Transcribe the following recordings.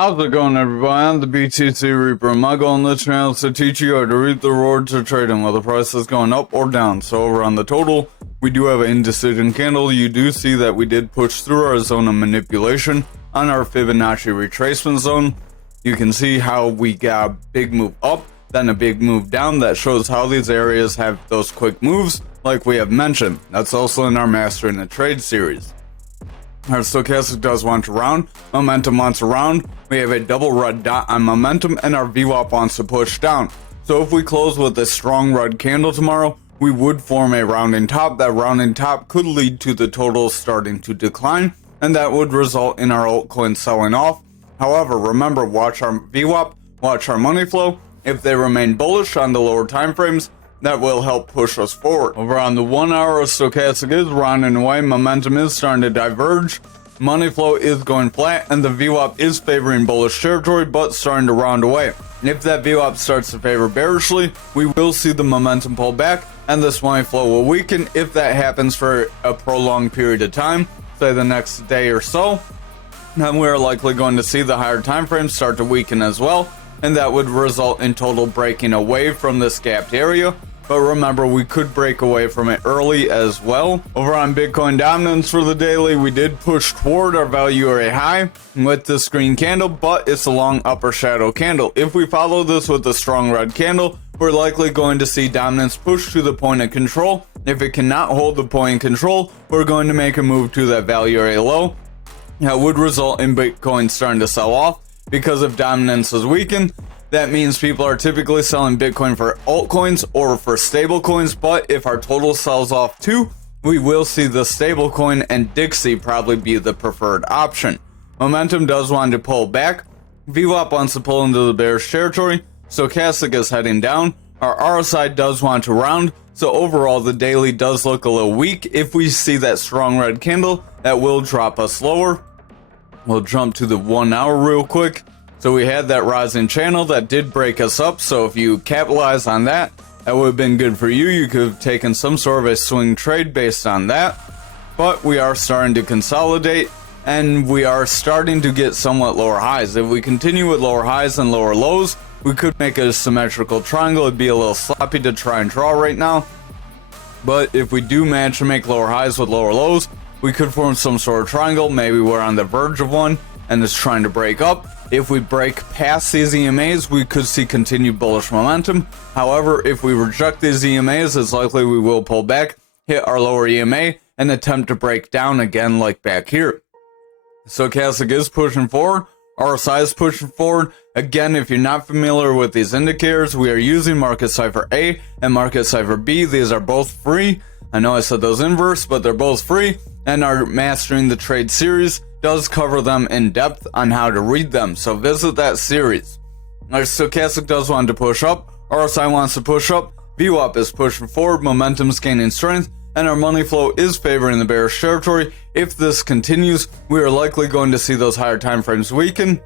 How's it going, everybody? I'm the BTC Reaper. My goal on this channel is to teach you how to read the road to trading, whether the price is going up or down. So over on the total, we do have an indecision candle. You do see that we did push through our zone of manipulation on our Fibonacci retracement zone. You can see how we got a big move up, then a big move down. That shows how these areas have those quick moves, like we have mentioned. That's also in our Mastering the Trade series. Our stochastic does want to round, momentum wants to round, we have a double red dot on momentum, and our VWAP wants to push down. So if we close with a strong red candle tomorrow, we would form a rounding top. That rounding top could lead to the total starting to decline, and that would result in our altcoin selling off. However, remember, watch our VWAP, watch our money flow. If they remain bullish on the lower time frames, that will help push us forward. Over on the 1 hour, stochastic is rounding away, momentum is starting to diverge, money flow is going flat, and the VWAP is favoring bullish territory but starting to round away. If that VWAP starts to favor bearishly, we will see the momentum pull back and this money flow will weaken. If that happens for a prolonged period of time, say the next day or so, then we are likely going to see the higher time frames start to weaken as well, and that would result in total breaking away from this gapped area. But remember, we could break away from it early as well. Over on Bitcoin dominance for the daily, we did push toward our value area high with this green candle, but it's a long upper shadow candle. If we follow this with a strong red candle, we're likely going to see dominance push to the point of control. If it cannot hold the point of control, we're going to make a move to that value area low. That would result in Bitcoin starting to sell off because if dominance is weakened. That means people are typically selling Bitcoin for altcoins or for stable coins, but if our total sells off too, we will see the stable coin and Dixie probably be the preferred option. Momentum does want to pull back. VWAP wants to pull into the bearish territory. Stochastic is heading down. Our RSI does want to round. So overall, the daily does look a little weak. If we see that strong red candle, that will drop us lower. We'll jump to the 1 hour real quick. So we had that rising channel that did break us up. So if you capitalize on that, that would have been good for you. You could have taken some sort of a swing trade based on that. But we are starting to consolidate and we are starting to get somewhat lower highs. If we continue with lower highs and lower lows, we could make a symmetrical triangle. It'd be a little sloppy to try and draw right now. But if we do manage to make lower highs with lower lows, we could form some sort of triangle. Maybe we're on the verge of one and it's trying to break up. If we break past these EMAs, we could see continued bullish momentum. However, if we reject these EMAs, it's likely we will pull back, hit our lower EMA, and attempt to break down again like back here. Stochastic is pushing forward. RSI is pushing forward. Again, if you're not familiar with these indicators, we are using Market Cipher A and Market Cipher B. These are both free. I know I said those inverse, but they're both free. And our Mastering the Trade series does cover them in depth on how to read them, so visit that series. Our stochastic does want to push up, RSI wants to push up, VWAP is pushing forward, momentum is gaining strength, and our money flow is favoring the bearish territory. If this continues, we are likely going to see those higher time frames weaken.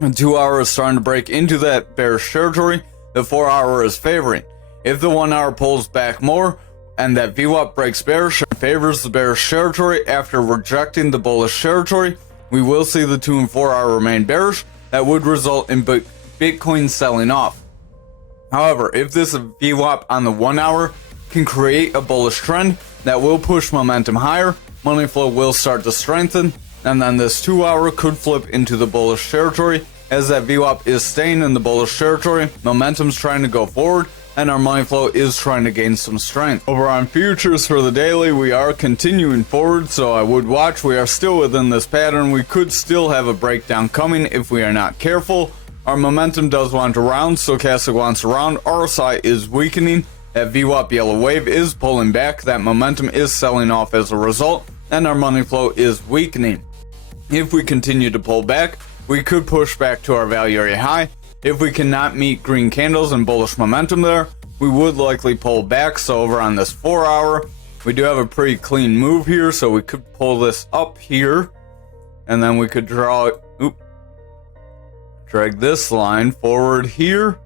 The 2 hour is starting to break into that bearish territory, the 4 hour is favoring. If the 1 hour pulls back more, and that VWAP breaks bearish and favors the bearish territory after rejecting the bullish territory, we will see the 2 and 4 hour remain bearish. That would result in Bitcoin selling off. However, if this VWAP on the 1 hour can create a bullish trend, that will push momentum higher, money flow will start to strengthen, and then this 2 hour could flip into the bullish territory. As that VWAP is staying in the bullish territory, momentum's trying to go forward, and our money flow is trying to gain some strength. Over on futures for the daily, we are continuing forward, so I would watch. We are still within this pattern. We could still have a breakdown coming if we are not careful. Our momentum does want to round, stochastic wants to round, RSI is weakening, that VWAP yellow wave is pulling back, that momentum is selling off as a result, and our money flow is weakening. If we continue to pull back, we could push back to our value area high. If we cannot meet green candles and bullish momentum there, we would likely pull back. So over on this 4 hour, we do have a pretty clean move here. So we could pull this up here and then we could drag this line forward here.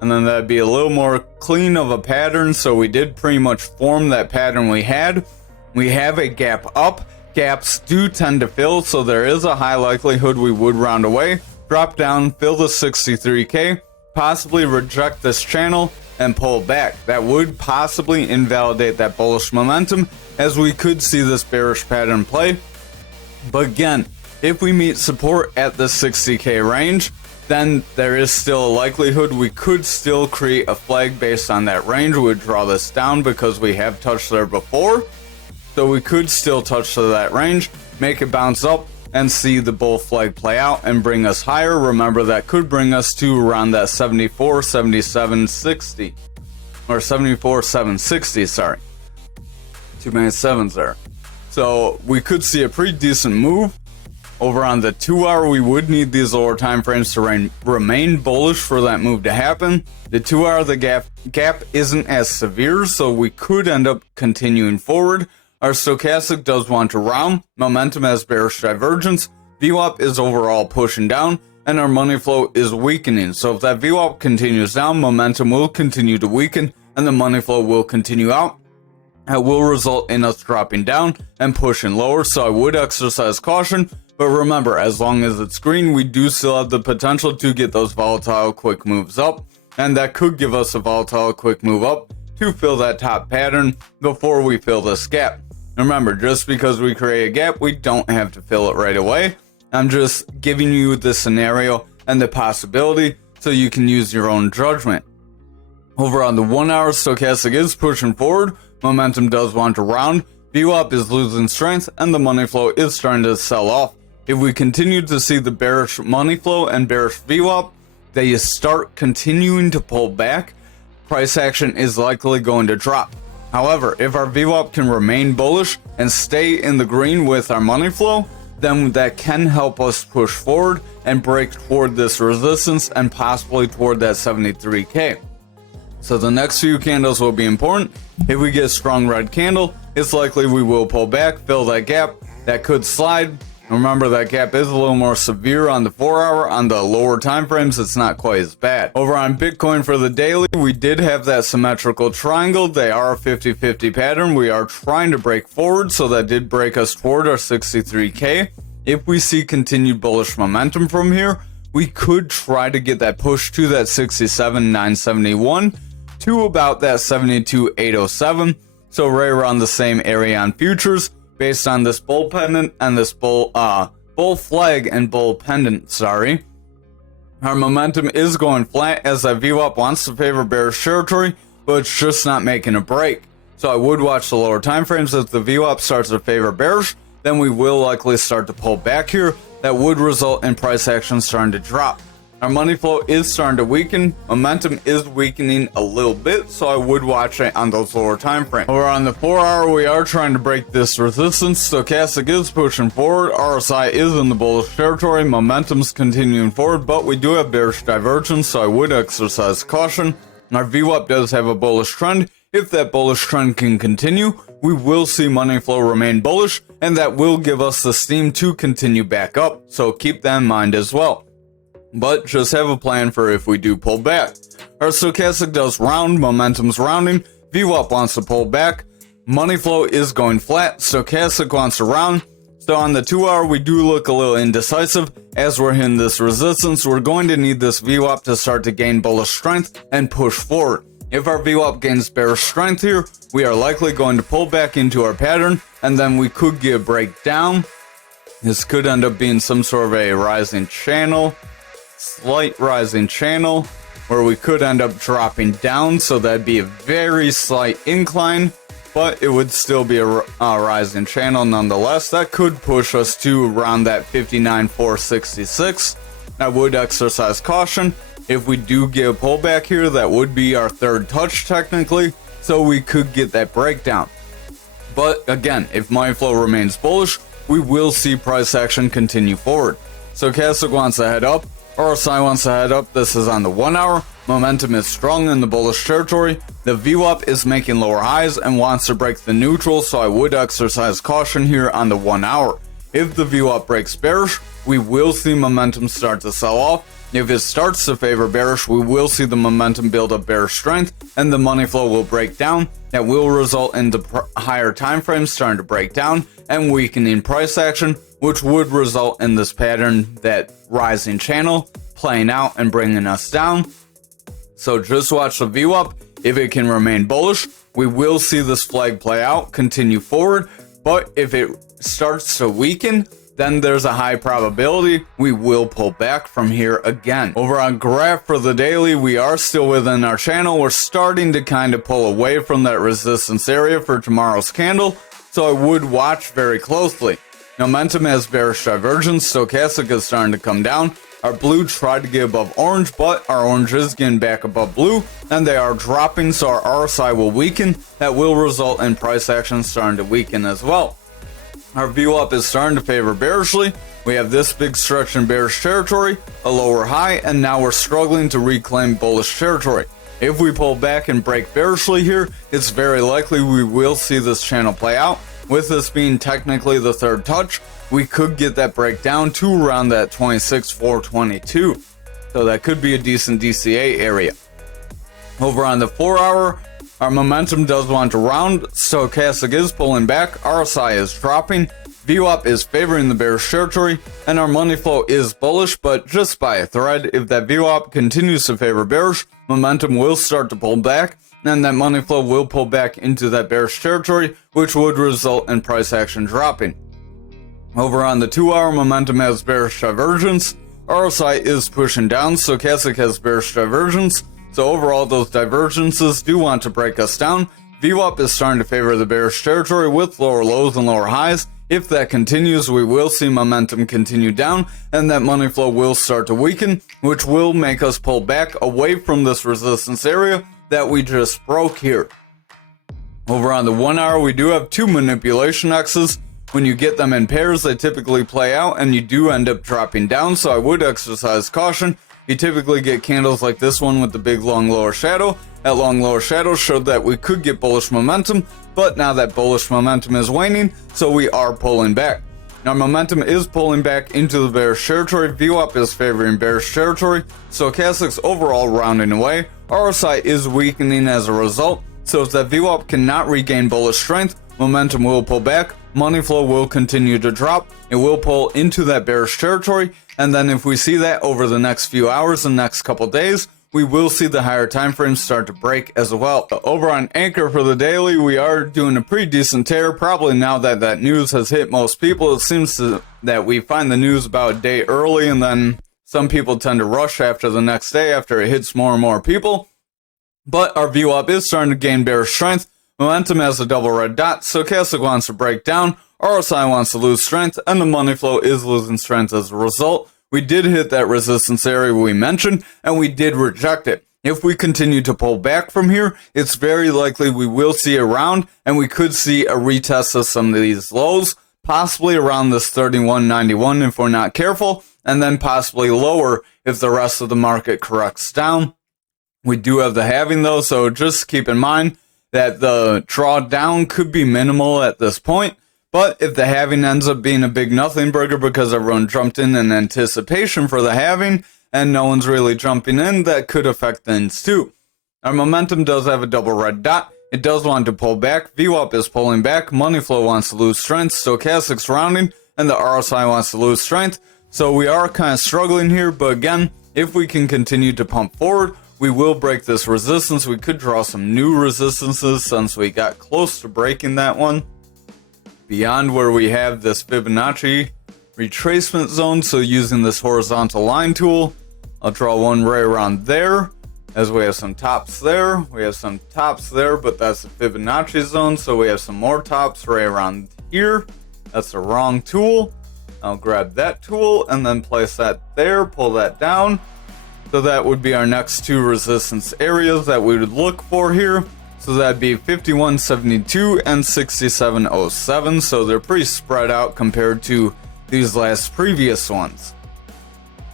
And then that'd be a little more clean of a pattern. So we did pretty much form that pattern we had. We have a gap up. Gaps do tend to fill, so there is a high likelihood we would round away. drop down, fill the 63K, possibly reject this channel, and pull back. That would possibly invalidate that bullish momentum, as we could see this bearish pattern play. But again, if we meet support at the 60K range, then there is still a likelihood we could still create a flag based on that range. We would draw this down because we have touched there before. So we could still touch to that range, make it bounce up, and see the bull flag play out and bring us higher. Remember, that could bring us to around that 74, 77, 60. Or 74, 760, sorry. Too many sevens there. So we could see a pretty decent move. Over on the 2 hour, we would need these lower time frames to remain bullish for that move to happen. The 2 hour, the gap isn't as severe, so we could end up continuing forward. Our stochastic does want to round. Momentum has bearish divergence. VWAP is overall pushing down, and our money flow is weakening. So if that VWAP continues down, momentum will continue to weaken, and the money flow will continue out. That will result in us dropping down and pushing lower, so I would exercise caution. But remember, as long as it's green, we do still have the potential to get those volatile quick moves up, and that could give us a volatile quick move up to fill that top pattern before we fill this gap. Remember, just because we create a gap, we don't have to fill it right away. I'm just giving you the scenario and the possibility so you can use your own judgment. Over on the 1 hour, stochastic is pushing forward. Momentum does want to round. VWAP is losing strength, and the money flow is starting to sell off. If we continue to see the bearish money flow and bearish VWAP, they start continuing to pull back, price action is likely going to drop. However, if our VWAP can remain bullish and stay in the green with our money flow, then that can help us push forward and break toward this resistance and possibly toward that 73K. So the next few candles will be important. If we get a strong red candle, it's likely we will pull back, fill that gap. That could slide. Remember, that gap is a little more severe on the 4 hour. On the lower time frames, it's not quite as bad. Over on Bitcoin for the daily, we did have that symmetrical triangle. They are a 50-50 pattern. We are trying to break forward, so that did break us toward our 63K. If we see continued bullish momentum from here, we could try to get that push to that 67,971 to about that 72,807. So right around the same area on futures, based on this bull pendant and this bull flag and bull pendant, sorry. Our momentum is going flat as that VWAP wants to favor bearish territory, but it's just not making a break. So I would watch the lower time frames. If the VWAP starts to favor bearish, then we will likely start to pull back here. That would result in price action starting to drop. Our money flow is starting to weaken. Momentum is weakening a little bit, so I would watch it on those lower time frames. Over on the 4 hour, we are trying to break this resistance. Stochastic is pushing forward. RSI is in the bullish territory. Momentum's continuing forward, but we do have bearish divergence, so I would exercise caution. Our VWAP does have a bullish trend. If that bullish trend can continue, we will see money flow remain bullish, and that will give us the steam to continue back up. So keep that in mind as well. But just have a plan for if we do pull back. Our stochastic does round, momentum's rounding, VWAP wants to pull back, money flow is going flat, stochastic wants to round. So on the 2 hour, we do look a little indecisive. As we're hitting this resistance, we're going to need this VWAP to start to gain bullish strength and push forward. If our VWAP gains bearish strength here, we are likely going to pull back into our pattern, and then we could get a breakdown. This could end up being some sort of a rising channel. Slight rising channel where we could end up dropping down, so that'd be a very slight incline, but it would still be a rising channel nonetheless. That could push us to around that 59,466. I would exercise caution. If we do get a pullback here, that would be our third touch technically, so we could get that breakdown. But again, if money flow remains bullish, we will see price action continue forward. Stochastic wants to head up. RSI wants to head up. This is on the 1 hour. Momentum is strong in the bullish territory. The VWAP is making lower highs and wants to break the neutral, so I would exercise caution here on the 1 hour. If the VWAP breaks bearish, we will see momentum start to sell off. If it starts to favor bearish, we will see the momentum build up bearish strength, and the money flow will break down. That will result in the higher time frames starting to break down and weakening price action, which would result in this pattern, that rising channel, playing out and bringing us down. So just watch the VWAP. If it can remain bullish, we will see this flag play out, continue forward. But if it starts to weaken, then there's a high probability we will pull back from here again. Over on graph for the daily, we are still within our channel. We're starting to kind of pull away from that resistance area for tomorrow's candle, so I would watch very closely. Momentum has bearish divergence, stochastic is starting to come down. Our blue tried to get above orange, but our orange is getting back above blue, and they are dropping, so our RSI will weaken. That will result in price action starting to weaken as well. Our VWAP is starting to favor bearishly. We have this big stretch in bearish territory, a lower high, and now we're struggling to reclaim bullish territory. If we pull back and break bearishly here, it's very likely we will see this channel play out. With this being technically the third touch, we could get that breakdown to around that 26,422. So that could be a decent DCA area. Over on the 4 hour, our momentum does want to round, stochastic is pulling back, RSI is dropping, VWAP is favoring the bearish territory, and our money flow is bullish, but just by a thread. If that VWAP continues to favor bearish, momentum will start to pull back, and that money flow will pull back into that bearish territory, which would result in price action dropping. Over on the 2 hour, momentum has bearish divergence, RSI is pushing down, stochastic has bearish divergence. So overall, those divergences do want to break us down. VWAP is starting to favor the bearish territory with lower lows and lower highs. If that continues, we will see momentum continue down, and that money flow will start to weaken, which will make us pull back away from this resistance area that we just broke here. Over on the 1 hour, we do have two manipulation X's. When you get them in pairs, they typically play out, and you do end up dropping down, so I would exercise caution. You typically get candles like this one with the big long lower shadow. That long lower shadow showed that we could get bullish momentum, but now that bullish momentum is waning, so we are pulling back. Now momentum is pulling back into the bearish territory, VWAP is favoring bearish territory, stochastic's overall rounding away, RSI is weakening as a result, so if that VWAP cannot regain bullish strength, momentum will pull back, money flow will continue to drop, it will pull into that bearish territory, and then if we see that over the next few hours and next couple days, we will see the higher time frames start to break as well. Over on Ankr for the daily, we are doing a pretty decent tear. Probably now that that news has hit most people, it seems that we find the news about a day early, and then some people tend to rush after the next day after it hits more and more people. But our VWAP is starting to gain bearish strength. Momentum has a double red dot, stochastic wants to break down, RSI wants to lose strength, and the money flow is losing strength as a result. We did hit that resistance area we mentioned, and we did reject it. If we continue to pull back from here, it's very likely we will see a round, and we could see a retest of some of these lows, possibly around this 31.91 if we're not careful, and then possibly lower if the rest of the market corrects down. We do have the halving though, so just keep in mind that the drawdown could be minimal at this point, but if the halving ends up being a big nothing burger because everyone jumped in anticipation for the halving and no one's really jumping in, that could affect things too. Our momentum does have a double red dot. It does want to pull back. VWAP is pulling back. Money flow wants to lose strength. Stochastic's rounding, and the RSI wants to lose strength. So we are kind of struggling here, but again, if we can continue to pump forward, we will break this resistance. We could draw some new resistances since we got close to breaking that one. Beyond where we have this Fibonacci retracement zone, so using this horizontal line tool, I'll draw one right around there, as we have some tops there, we have some tops there, but that's the Fibonacci zone, so we have some more tops right around here. That's the wrong tool. I'll grab that tool and then place that there, pull that down. So that would be our next two resistance areas that we would look for here. So that'd be 51.72 and 67.07. So they're pretty spread out compared to these last previous ones.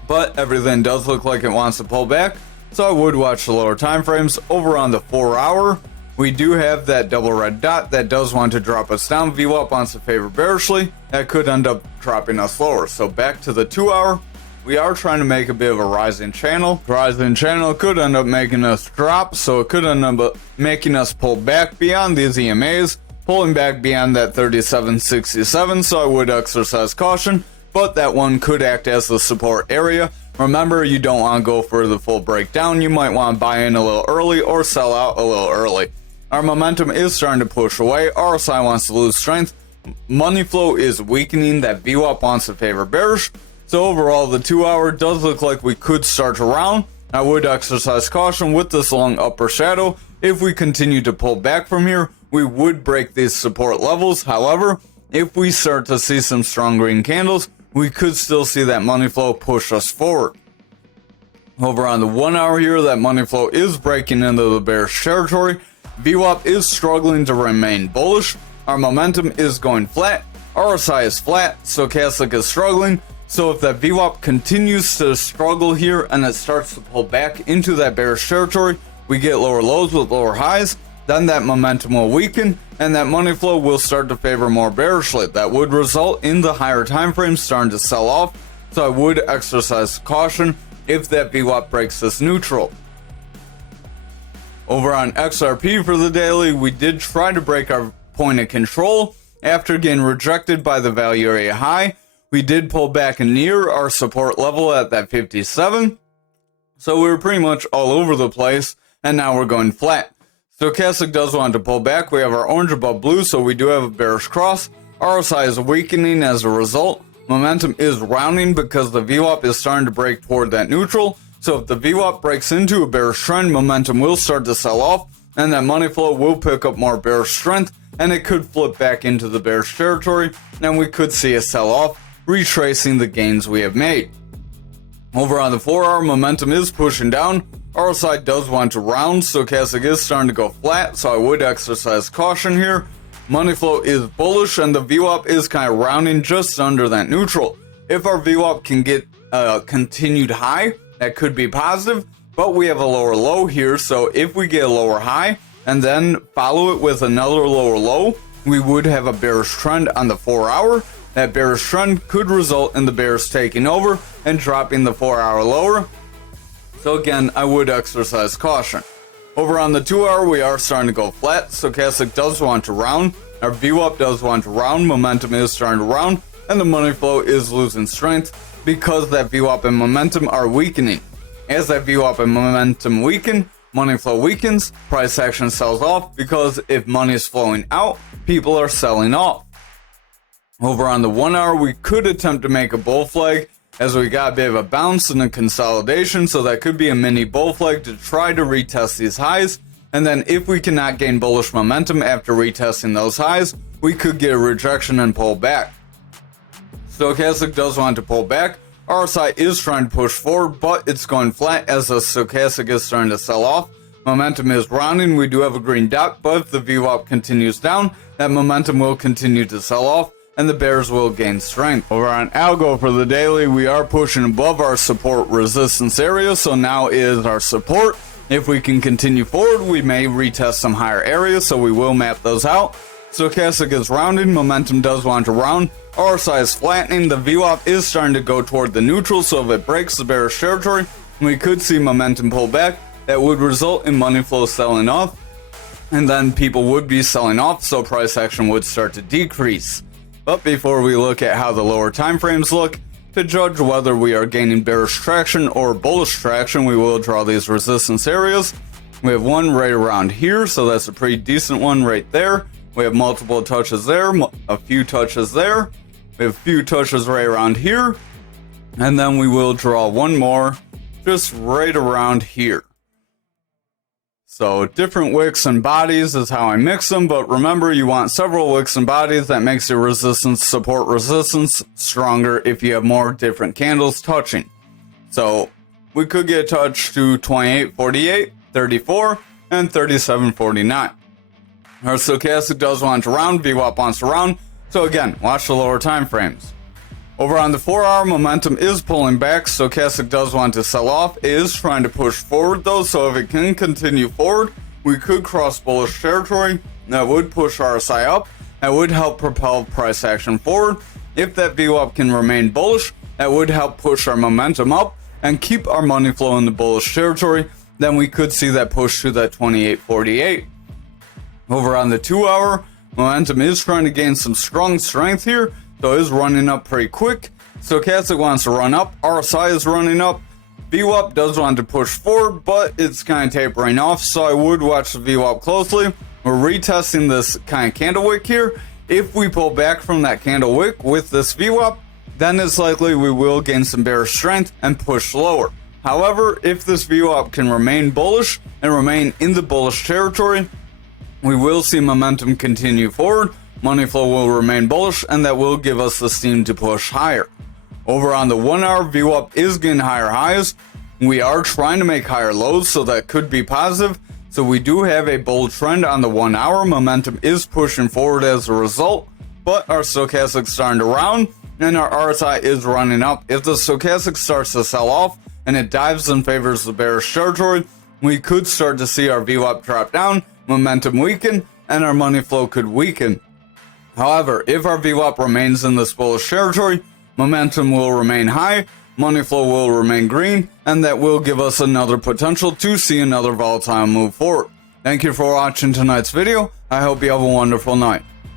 But everything does look like it wants to pull back. So I would watch the lower time frames. Over on the 4 hour, we do have that double red dot that does want to drop us down. VWAP wants to favor bearishly. That could end up dropping us lower. So back to the 2 hour. We are trying to make a bit of a rising channel. Rising channel could end up making us drop, so it could end up making us pull back beyond these EMAs. pulling back beyond that 37.67, so I would exercise caution, but that one could act as the support area. Remember, you don't want to go for the full breakdown. You might want to buy in a little early or sell out a little early. Our momentum is starting to push away. RSI wants to lose strength. Money flow is weakening. That VWAP wants to favor bearish. So overall, the 2 hour does look like we could start to round. I would exercise caution with this long upper shadow. If we continue to pull back from here, we would break these support levels. However, if we start to see some strong green candles, we could still see that money flow push us forward. Over on the 1 hour here, that money flow is breaking into the bearish territory. VWAP is struggling to remain bullish. Our momentum is going flat. RSI is flat. Stochastic is struggling. So if that VWAP continues to struggle here and it starts to pull back into that bearish territory, we get lower lows with lower highs, then that momentum will weaken and that money flow will start to favor more bearishly. That would result in the higher time frames starting to sell off. So I would exercise caution if that VWAP breaks this neutral. Over on XRP for the daily, we did try to break our point of control after getting rejected by the value area high. We did pull back near our support level at that 57. So we were pretty much all over the place, and now we're going flat. Stochastic does want to pull back. We have our orange above blue, so we do have a bearish cross. RSI is weakening as a result. Momentum is rounding because the VWAP is starting to break toward that neutral. So if the VWAP breaks into a bearish trend, momentum will start to sell off, and that money flow will pick up more bearish strength, and it could flip back into the bearish territory, and we could see a sell-off, retracing the gains we have made. Over on the 4 hour, momentum is pushing down. RSI does want to round. Stochastic is starting to go flat, so I would exercise caution here. Money flow is bullish, and the VWAP is kind of rounding just under that neutral. If our VWAP can get continued high, that could be positive, but we have a lower low here, so if we get a lower high and then follow it with another lower low, we would have a bearish trend on the 4 hour. That bearish trend could result in the bears taking over and dropping the 4 hour lower. So again, I would exercise caution. Over on the 2 hour, we are starting to go flat. Stochastic does want to round. Our VWAP does want to round. Momentum is starting to round. And the money flow is losing strength because that VWAP and momentum are weakening. As that VWAP and momentum weaken, money flow weakens, price action sells off because if money is flowing out, people are selling off. Over on the 1 hour, we could attempt to make a bull flag as we got a bit of a bounce and a consolidation, so that could be a mini bull flag to try to retest these highs. And then if we cannot gain bullish momentum after retesting those highs, we could get a rejection and pull back. Stochastic does want to pull back. RSI is trying to push forward, but it's going flat as the stochastic is starting to sell off. Momentum is rounding. We do have a green dot, but if the VWAP continues down, that momentum will continue to sell off, and the bears will gain strength. Over on Algo for the daily, we are pushing above our support resistance area, so now is our support. If we can continue forward, we may retest some higher areas, so we will map those out. Stochastic is rounding, momentum does want to round. RSI is flattening, the VWAP is starting to go toward the neutral, so if it breaks the bearish territory, we could see momentum pull back. That would result in money flow selling off, and then people would be selling off, so price action would start to decrease. But before we look at how the lower time frames look, to judge whether we are gaining bearish traction or bullish traction, we will draw these resistance areas. We have one right around here, so that's a pretty decent one right there. We have multiple touches there, a few touches there. We have a few touches right around here. And then we will draw one more just right around here. So different wicks and bodies is how I mix them, but remember you want several wicks and bodies. That makes your resistance, support resistance stronger if you have more different candles touching. So we could get a touch to 28.48, 34, and 37.49. Our stochastic does want to round, VWAP wants to round, so again, watch the lower time frames. Over on the 4 hour, momentum is pulling back. Stochastic does want to sell off. It is trying to push forward though, so if it can continue forward, we could cross bullish territory. That would push RSI up. That would help propel price action forward. If that VWAP can remain bullish, that would help push our momentum up and keep our money flow in the bullish territory. Then we could see that push to that 28.48. Over on the 2 hour, Momentum is trying to gain some strong strength here, so it is running up pretty quick. Stochastic wants to run up, RSI is running up, VWAP does want to push forward, but it's kind of tapering off, so I would watch the VWAP closely. We're retesting this kind of candle wick here. If we pull back from that candle wick with this VWAP, then it's likely we will gain some bearish strength and push lower. However, if this VWAP can remain bullish and remain in the bullish territory, we will see momentum continue forward, money flow will remain bullish, and that will give us the steam to push higher. Over on the 1 hour, VWAP is getting higher highs. We are trying to make higher lows, so that could be positive. So we do have a bold trend on the 1 hour. Momentum is pushing forward as a result, but our stochastic starting to round and our RSI is running up. If the stochastic starts to sell off and it dives and favors the bearish territory, we could start to see our VWAP drop down, momentum weaken, and our money flow could weaken. However, if our VWAP remains in this bullish territory, momentum will remain high, money flow will remain green, and that will give us another potential to see another volatile move forward. Thank you for watching tonight's video. I hope you have a wonderful night.